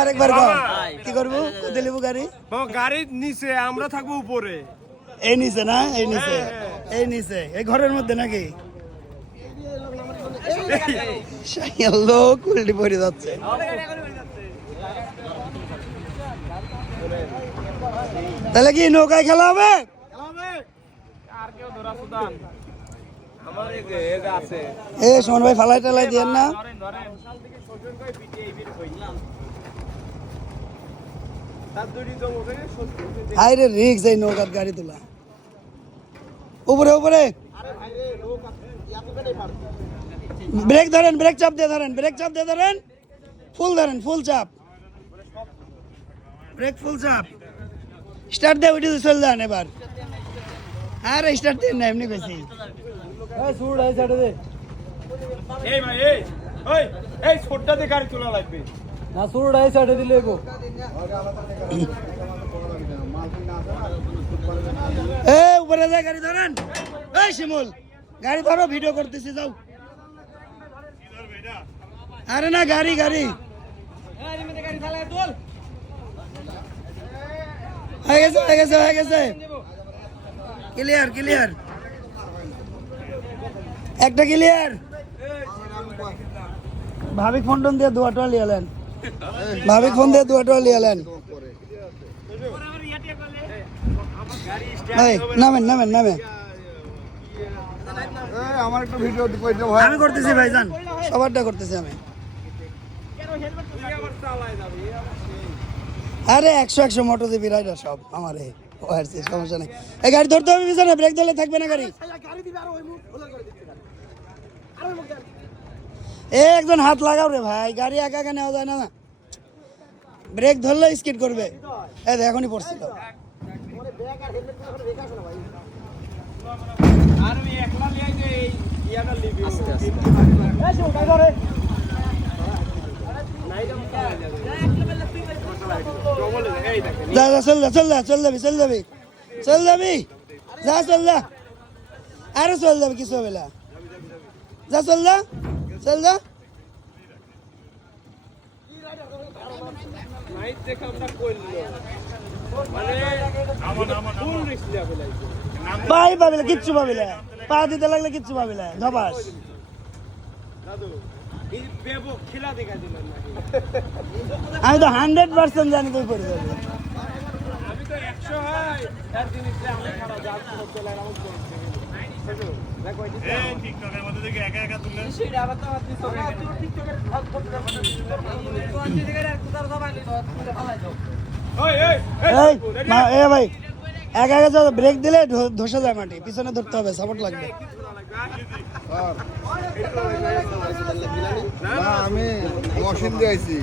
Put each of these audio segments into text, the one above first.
আরেকবার কর কি করবো কোথায় নেবো গাড়ি গাড়ির নিচে আমরা থাকবো উপরে এই নিচে না এই নিচে এই নিচে এই ঘরের মধ্যে নাকি লোক উল্টি পড়ে যাচ্ছে তাহলে কি নৌকায় খেলা হবে এ সুমন ভাই ফালাই টালাই দিয়েন না আরে রিক্স এই নৌকার গাড়ি তোলা উপরে উপরে ব্রেক ধরেন ব্রেক চাপ দিয়ে ধরেন ব্রেক চাপ দিয়ে ধরেন ফুল ধরেন ফুল চাপ ব্রেক ফুল চাপ স্টার্ট দিয়ে উঠে চলে যান এবার আরে স্টার্ট দিয়ে না এমনি বেশি এই ছোটটা দিয়ে গাড়ি তোলা লাগবে না শুরুটাই সাইডে দিলে উপরে যায় গাড়ি ধরেন এই শিমুল গাড়ি ধরো ভিডিও করতেছি যাও আরে না গাড়ি গাড়ি হয়ে গেছে হয়ে গেছে হয়ে গেছে ক্লিয়ার ক্লিয়ার একটা ক্লিয়ার ভাবিক ফোন টোন দিয়ে দুয়াটা লিয়ালেন ভাবিক ফোন দিয়ে দুয়াটা লিয়ালেন নামেন নামেন নামেন আমার একটা ভিডিও আমি করতেছি ভাইজান সবারটা করতেছি আমি আরে 100 মোটর জিবি রাইডার সব আমার সমস্যা নেই এই গাড়ি ধরতে হবে পিছনে ব্রেক দিলে থাকবে না গাড়ি একজন হাত লাগাও রে ভাই গাড়ি একা একা নেওয়া যায় না ব্রেক ধরলে স্কিড করবে এই এখনই পড়ছিল যা যা চল যা চল যা চল যাবি চল যাবি চল যাবি যা চল যা আরে চল যাবি কিছু হবে না যা চল যা চল যা ভাই পাবিলা কিচ্ছু পাবিলা পা দিতে লাগলে কিচ্ছু পাবিলা ধবাস আমি তো 100% জানি তুই করে যাবি ভাই একা একা ব্রেক দিলে ধসে যায় মাটি পিছনে ধরতে হবে সাপোর্ট লাগবে আমি মশিন দিয়ে আইছি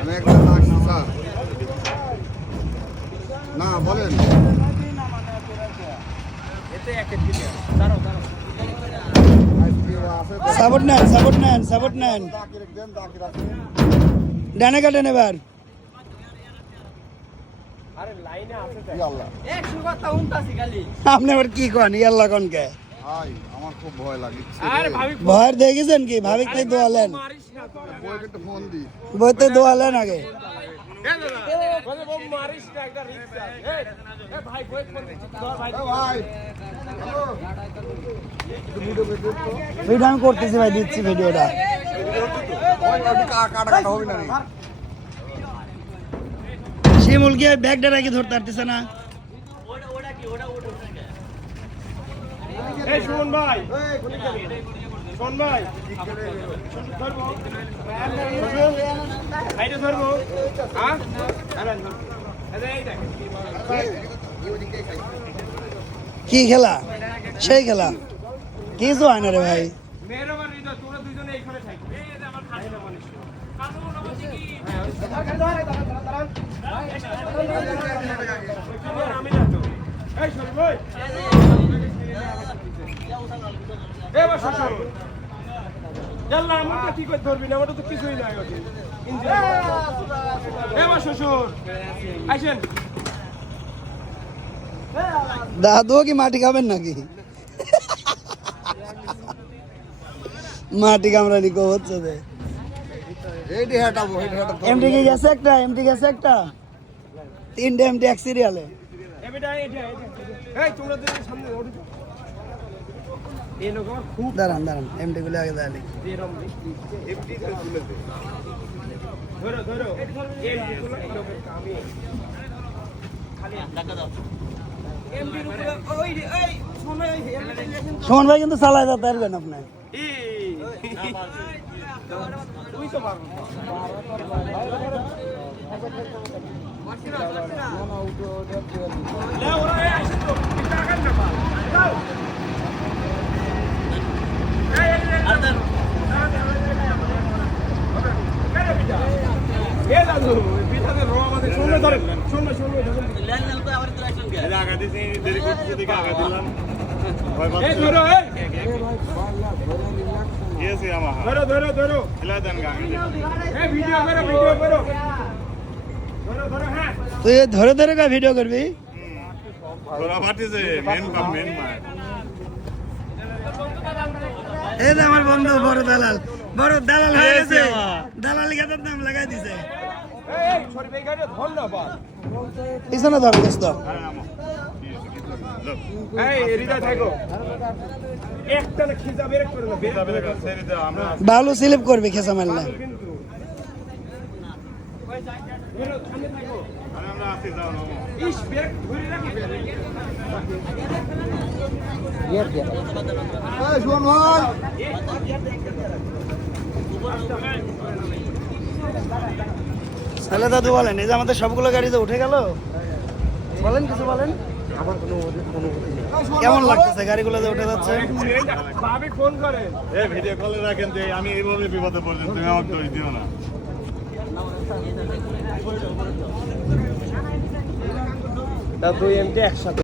আমি একটা আসছি স্যার না বলেন সাপোর্ট নেন সাপোর্ট নেন সাপোর্ট নেন ডানে কাটেন এবার আপনি আবার কি কন ইয়াল্লা কন কে আমার খুব ভয় লাগে ভয় দেখেছেন কি ভাবিক তাই দোয়ালেন বইতে দোয়ালেন আগে ভিডিও আমি করতেছি ভাই দিচ্ছি ভিডিওটা শিমুল কি ব্যাগটা রাখি ধরতে পারতেছে না সুমন ভাই সুমন ভাই ধরবো কি খেলা সেই খেলা কিছু হয় না রে ভাই কি করে ধরবি না ওটা তো কিছুই নাই শ্বশুর আইসেন দাদু কি মাটি খাবেন নাকি মাটি কামড়ানি কো হচ্ছে এইটি হাঁটাবো এইটি হাঁটাবো এমটি কি গেছে একটা এমটি গেছে একটা তিনটে এমটি এক সিরিয়ালে এটা এই তোমরা দুজন সামনে ওঠো তো। এই লোক আমার খুব দাঁড়ান দাঁড়ান এমটি গুলো আগে দাঁড়ালি এরকম এমটি তুলে দে ধরো ধরো এমটি গুলো এই লোকের কামই এমটির উপরে ওই এই শোনো এই সুমন ভাই কিন্তু চালায় যেতে পারবেন আপনি তুই তো পারবি ওরা আসে তো টাকা না পা যাও তুই ধরে ধরে কা ভিডিও করবি এই যে আমার বন্ধু বড় দালাল হয়ে গেছে দালাল গাদার নাম লাগাই দিছে পিছনে ধর দোস্ত বালু স্লিপ করবি খেসা মারলে এই শোন ভাই তাহলে দাদু বলেন এই যে আমাদের সবগুলো গাড়িতে উঠে গেল বলেন কিছু বলেন কেমন লাগতেছে গাড়িগুলো যে উঠে যাচ্ছে ফোন করে ভিডিও কলে রাখেন যে আমি এইভাবে বিপদে পড়ছি তুমি আমাকে দোষ দিও না তা তুই এমটি একসাথে